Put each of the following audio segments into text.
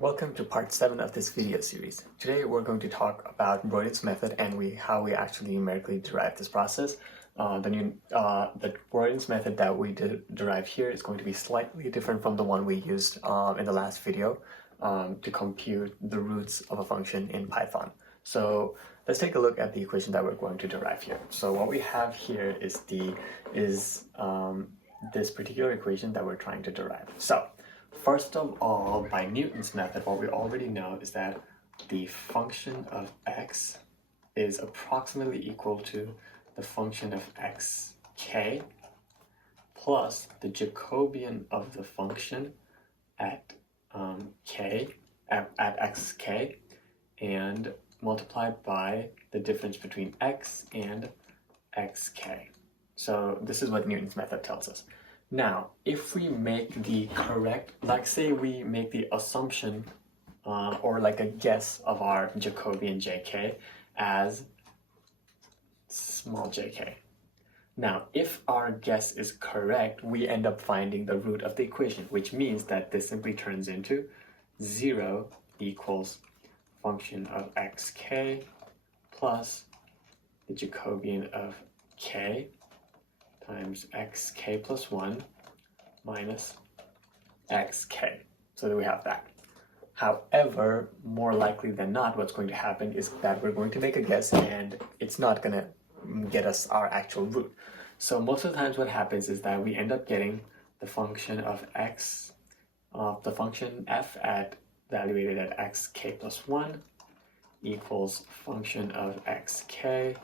Welcome to part 7 of this video series. Today we're going to talk about Broyden's method and how we actually numerically derive this process. The Broyden's method that we derive here is going to be slightly different from the one we used in the last video to compute the roots of a function in Python. So let's take a look at the equation that we're going to derive here. So what we have here is this particular equation that we're trying to derive. So first of all, by Newton's method, what we already know is that the function of x is approximately equal to the function of xk plus the Jacobian of the function at xk and multiplied by the difference between x and xk. So this is what Newton's method tells us. Now, if we make the correct, like say we make the assumption or like a guess of our Jacobian jk as small jk. Now, if our guess is correct, we end up finding the root of the equation, which means that this simply turns into 0 equals function of xk plus the Jacobian of k times xk plus 1 minus xk. So that we have that. However, more likely than not, what's going to happen is that we're going to make a guess and it's not going to get us our actual root. So most of the times what happens is that we end up getting the function of x, the function f evaluated at xk plus 1 equals function of xk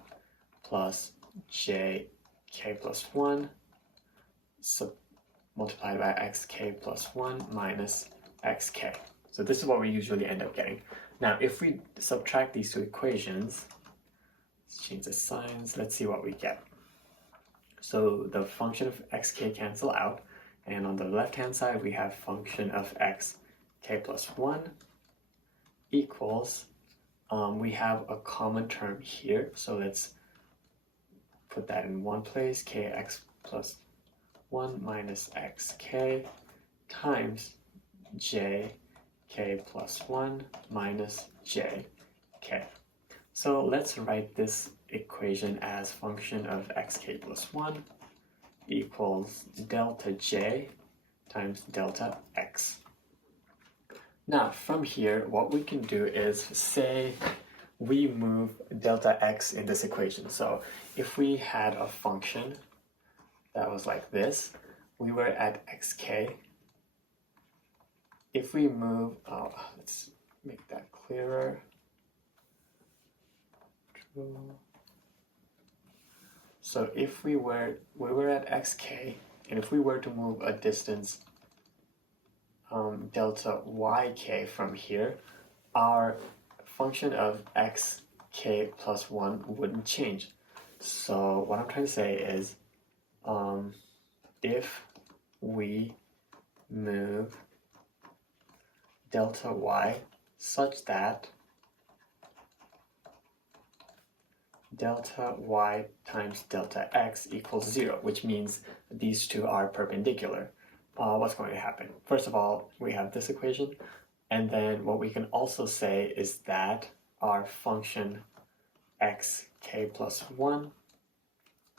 plus jk plus 1 multiplied by xk plus 1 minus xk. So this is what we usually end up getting. Now, if we subtract these two equations, let's change the signs, let's see what we get. So the function of xk cancel out, and on the left-hand side, we have function of xk plus 1 equals, we have a common term here, so let's put that in one place, kx plus 1 minus xk times jk plus 1 minus jk. So let's write this equation as function of xk plus 1 equals delta j times delta x. Now from here, what we can do is say we move delta x in this equation. So if we had a function that was like this, we were at xk. If we move, let's make that clearer. So if we were at xk, and if we were to move a distance delta yk from here, our function of xk plus 1 wouldn't change. So what I'm trying to say is if we move delta y such that delta y times delta x equals 0, which means these two are perpendicular, what's going to happen? First of all, we have this equation, and then what we can also say is that our function xk plus 1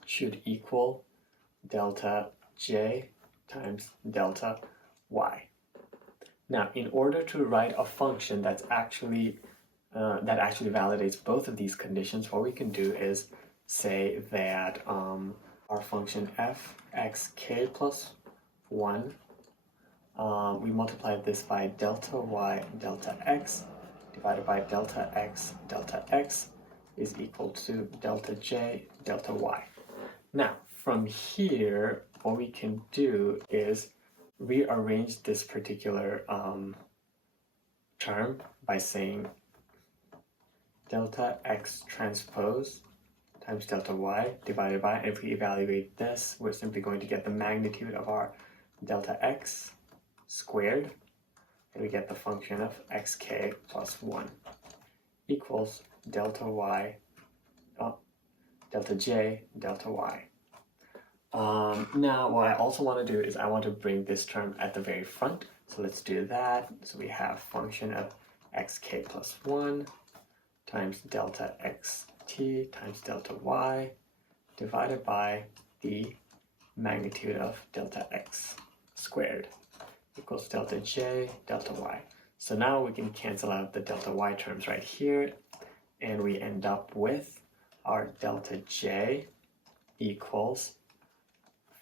should equal delta j times delta y. Now, in order to write a function that's actually that actually validates both of these conditions, what we can do is say that our function f xk plus 1, we multiply this by delta y delta x divided by delta x is equal to delta j delta y. Now, from here, what we can do is rearrange this particular term by saying delta x transpose times delta y divided by, and if we evaluate this, we're simply going to get the magnitude of our delta x squared, and we get the function of xk plus 1 equals delta y, delta j delta y. Now, what I also want to do is I want to bring this term at the very front, So let's do that. So we have function of xk plus 1 times delta xt times delta y divided by the magnitude of delta x squared equals delta j delta y. So now we can cancel out the delta y terms right here, and we end up with our delta j equals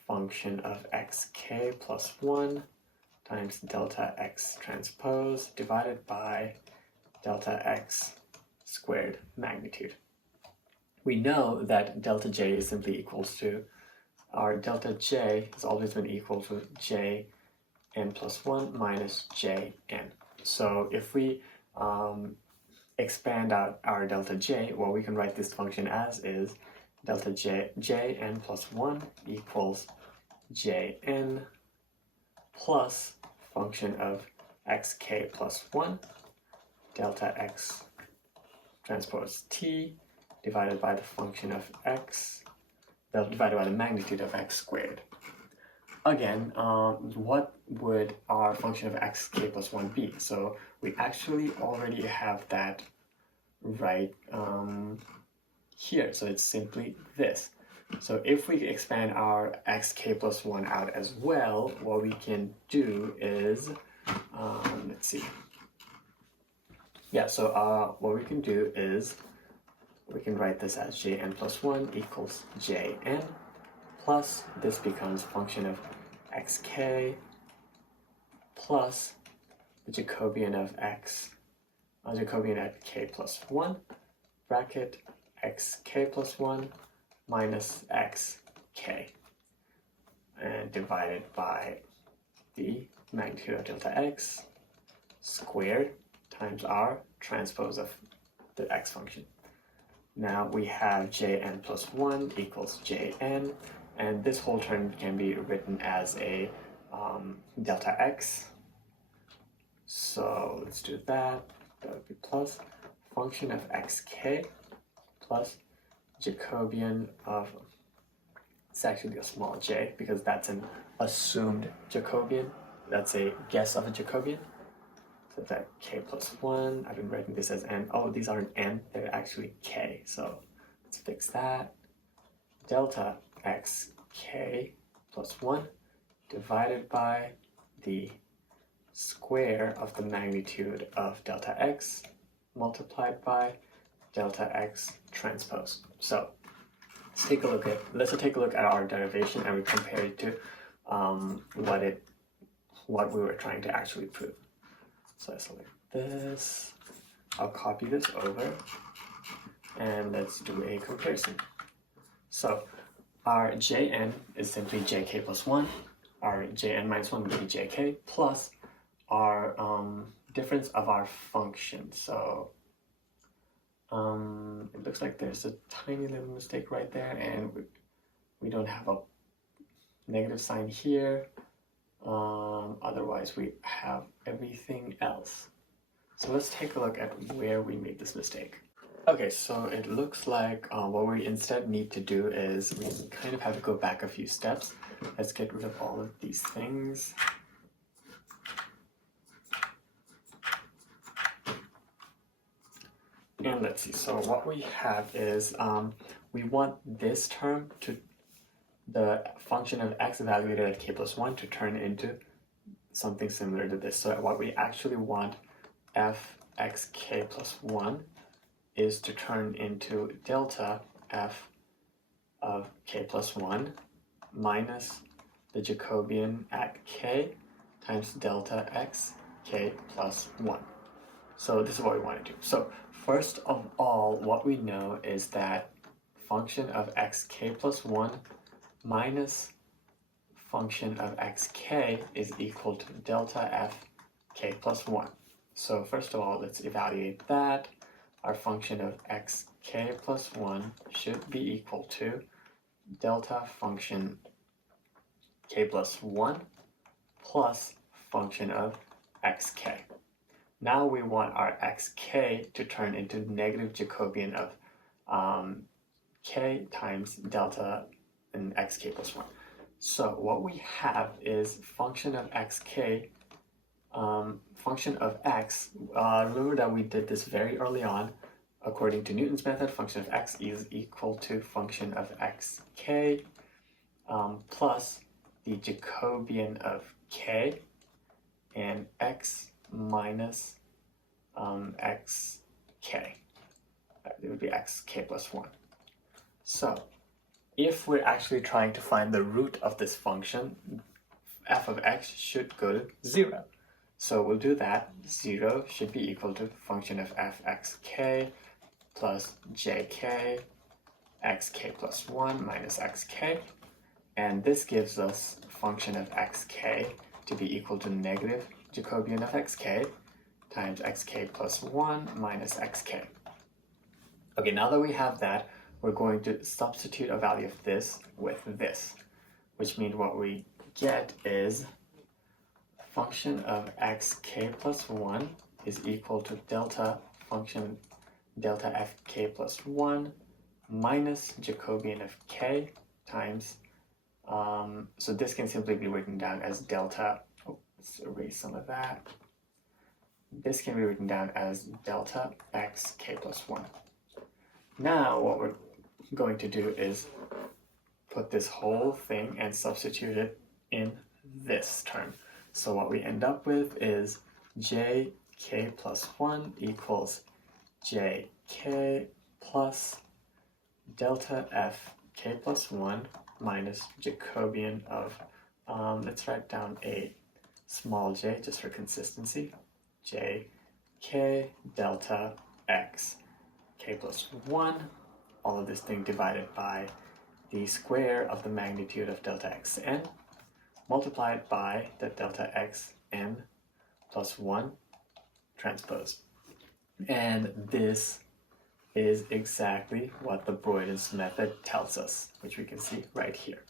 function of xk plus 1 times delta x transpose divided by delta x squared magnitude. We know that delta j is simply equals to, our delta j has always been equal to j n plus 1 minus j n. So if we expand out our delta j, what we can write this function as is delta j n plus 1 equals j n plus function of xk plus 1 delta x transpose t divided by the function of x divided by the magnitude of x squared. Again, what would our function of xk plus 1 be? So we actually already have that right here. So it's simply this. So if we expand our xk plus 1 out as well, what we can do is, let's see. Yeah, so what we can do is we can write this as jn plus 1 equals jn plus this becomes function of xk plus the Jacobian of x, Jacobian at k plus 1 bracket xk plus 1 minus xk and divided by the magnitude of delta x squared times our transpose of the x function. Now we have jn plus 1 equals jn, and this whole term can be written as a delta x. So let's do that. That would be plus function of xk plus Jacobian of, it's actually a small j because that's an assumed Jacobian. That's a guess of a Jacobian. So that k plus 1, I've been writing this as n. Oh, these aren't n, they're actually k. So let's fix that. Delta xk plus 1 divided by the square of the magnitude of delta x multiplied by delta x transpose. So let's take a look at our derivation and we compare it to what we were trying to actually prove. So I select this, I'll copy this over, and let's do a comparison. So our jn is simply jk plus 1, our jn minus 1 would be jk, plus our difference of our function. So it looks like there's a tiny little mistake right there, and we don't have a negative sign here. Otherwise we have everything else. So let's take a look at where we made this mistake. Okay, so it looks like what we instead need to do is we kind of have to go back a few steps. Let's get rid of all of these things. And let's see, so what we have is we want this term to, the function of x evaluated at k plus 1 to turn into something similar to this. So what we actually want fxk plus 1 is to turn into delta f of k plus 1 minus the Jacobian at k times delta x k plus 1. So this is what we want to do. So first of all, what we know is that function of xk plus 1 minus function of xk is equal to delta f k plus 1. So first of all, let's evaluate that. Our function of xk plus 1 should be equal to delta function k plus 1 plus function of xk. Now we want our xk to turn into negative Jacobian of k times delta and xk plus 1. So what we have is function of xk function of x, remember that we did this very early on. According to Newton's method, function of x is equal to function of xk plus the Jacobian of k and x minus xk. It would be xk plus 1. So if we're actually trying to find the root of this function, f of x should go to 0. So we'll do that. 0 should be equal to function of fxk plus jk, xk plus 1 minus xk. And this gives us function of xk to be equal to negative Jacobian of xk times xk plus 1 minus xk. Okay, now that we have that, we're going to substitute a value of this with this, which means what we get is function of xk plus 1 is equal to delta function delta fk plus 1 minus Jacobian of k times, so this can simply be written down as delta, let's erase some of that. This can be written down as delta xk plus 1. Now what we're going to do is put this whole thing and substitute it in this term. So what we end up with is jk plus 1 equals jk plus delta fk plus 1 minus Jacobian of, let's write down a small j just for consistency, jk delta x k plus 1, all of this thing divided by the square of the magnitude of delta xn multiplied by the delta xn plus 1 transpose. And this is exactly what the Broyden's method tells us, which we can see right here.